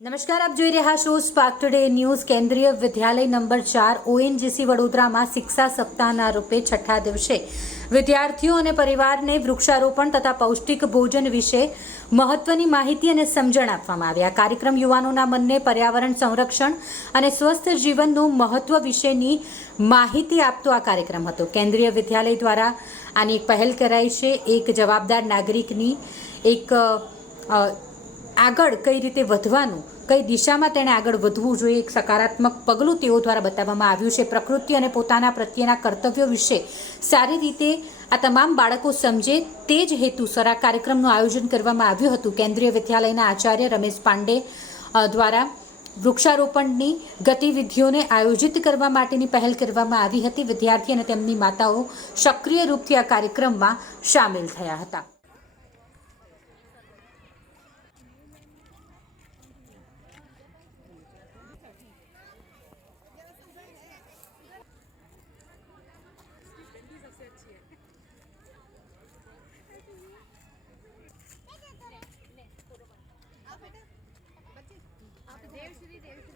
નમસ્કાર, આપ જોઈ રહ્યા છો સ્પાર્ક ટુડે ન્યૂઝ કેન્દ્રીય વિદ્યાલય નંબર ચાર ઓએનજીસી વડોદરામાં શિક્ષા સપ્તાહના રૂપે છઠ્ઠા દિવસે. વિદ્યાર્થીઓ અને પરિવારને વૃક્ષારોપણ તથા પૌષ્ટિક ભોજન વિશે મહત્વની માહિતી અને સમજણ આપવામાં આવી આ કાર્યક્રમ યુવાનોના મનને પર્યાવરણ સંરક્ષણ અને સ્વસ્થ જીવનનું મહત્વ વિશેની માહિતી આપતો આ કાર્યક્રમ હતો. કેન્દ્રીય વિદ્યાલય દ્વારા આની પહેલ કરાઈ છે. એક જવાબદાર નાગરિકની એક આગળ કઈ રીતે વધવાનું, કઈ દિશામાં તેણે આગળ વધવું જોઈએ, એક સકારાત્મક પગલું તેઓ દ્વારા બતાવવામાં આવ્યું છે. પ્રકૃતિ અને પોતાના પ્રત્યેના કર્તવ્યો વિશે સારી રીતે આ તમામ બાળકો સમજે તે જ હેતુસર આ કાર્યક્રમનું આયોજન કરવામાં આવ્યું હતું. કેન્દ્રીય વિદ્યાલયના આચાર્ય રમેશ પાંડે દ્વારા વૃક્ષારોપણની ગતિવિધિઓને આયોજિત કરવા માટેની પહેલ કરવામાં આવી હતી. વિદ્યાર્થી અને તેમની માતાઓ સક્રિય રૂપથી આ કાર્યક્રમમાં સામેલ થયા હતા. Dale City, Dale City.